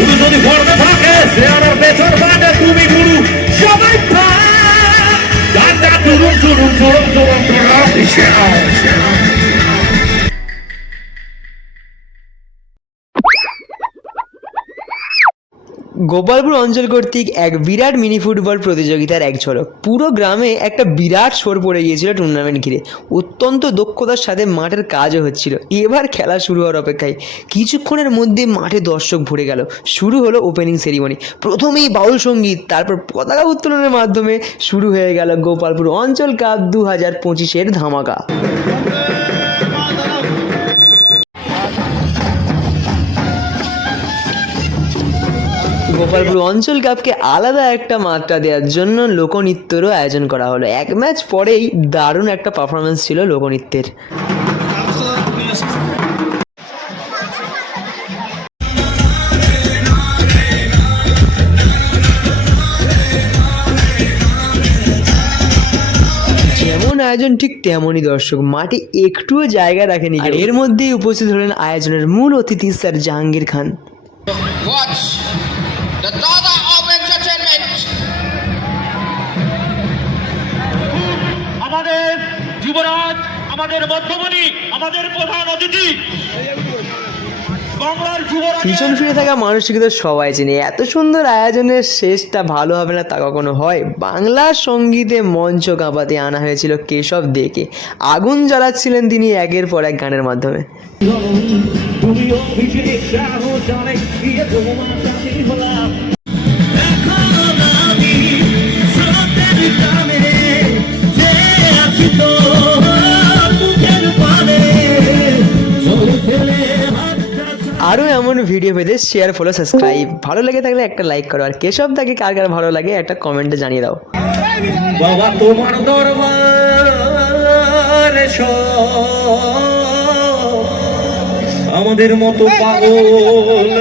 তুমি যদি করতে থাকে সে আরও গোপালপুর অঞ্চল কর্তৃক এক বিরাট মিনি ফুটবল প্রতিযোগিতার এক ঝলক। পুরো গ্রামে একটা বিরাট শোর পড়ে গিয়েছিল টুর্নামেন্ট ঘিরে। অত্যন্ত দক্ষতার সাথে মাঠের কাজও হচ্ছিল। এবার খেলা শুরু হওয়ার অপেক্ষায় কিছুক্ষণের মধ্যে মাঠে দর্শক ভরে গেল। শুরু হলো ওপেনিং সেরিমনি প্রথমেই বাউল সংগীত, তারপর পতাকা উত্তোলনের মাধ্যমে শুরু হয়ে গেল গোপালপুর অঞ্চল কাপ দু হাজার পঁচিশের ধামাকা। গোপালপুর অঞ্চল কাপকে আলাদা একটা মাত্রা দেওয়ার জন্য লোকনৃত্যেরও আয়োজন করা হলো। এক ম্যাচ পরেই দারুণ একটা পারফরমেন্স ছিল লোকনৃত্যের। যেমন আয়োজন ঠিক তেমনই দর্শক মাঠে একটুও জায়গা রাখেনি আর এর মধ্যেই উপস্থিত হলেন আয়োজনের মূল অতিথি sir Jahangir Khan. The Dada of Entertainment. আমাদের যুবরাজ আমাদের মধ্যমণি আমাদের প্রধান অতিথি পিছন ফিরে থাকা মানুষ কিন্তু সবাই চিনি। এত সুন্দর আয়োজনের শেষটা ভালো হবে না তা কখনো হয়? বাংলা সঙ্গীতে মঞ্চ কাঁপাতে আনা হয়েছিল কেশব দেকে। আগুন জ্বালাচ্ছিলেন তিনি একের পর এক গানের মাধ্যমে। তুমিও আরও এমন ভিডিও পেতে শেয়ার ফলো সাবস্ক্রাইব ভালো লেগে থাকলে একটা লাইক করো। আর কেশব তাকে কার কার ভালো লাগে, একটা কমেন্টে জানিয়ে দাও। বাবা, তোমার দরবার আমাদের মতো পাগল।